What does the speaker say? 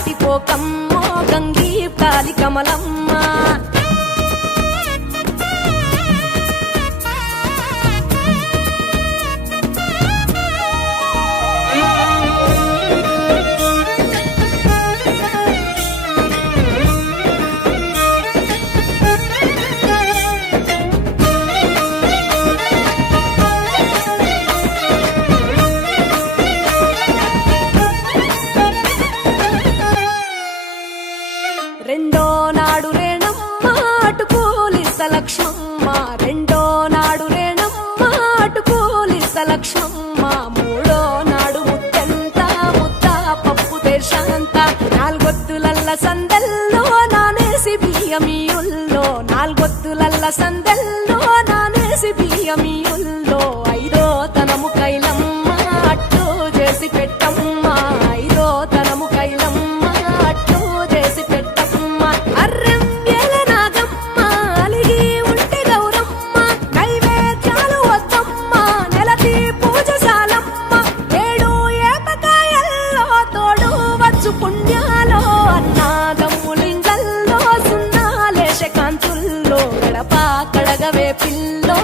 దాటిపోకమ్మో గంగీ కాలి కమలమ్మ. రెండో నాడు రేణమ్మ అటుకూలిస్త లక్ష్మమ్మ, రెండో నాడు రేణమ్మ అటుకూలిస్త లక్ష్మమ్మ. మూడో నాడు ముద్దెంత ముద్ద పప్పు దేశంత, నాలుగొత్తులల్ల సందెల్లో నానేసి బియ్యమియుల్లో, నాలుగొత్తులల్ల సందెల్లో నానేసి బియ్యమియుల్లో. ఐదో తనము కైలమ్మ అట్టు చేసి పెట్టమ్మ, ఐదో తనము కైలమ్మ అట్టు చేసి పెట్టమ్మ. అర్రెం ఏల నాగమ్మ అలిగి ఉంటే గౌరమ్మ, నైవేద్యాలు వద్దమ్మ నెలకి పూజశాలమ్మ. ఏడు ఏపకాయల్లో తోడు వచ్చు పుణ్యాలో, అన్నాదమ్ములింగల్లో సున్నాలేశ కాంతుల్లో. గడప కడగవే పిల్లో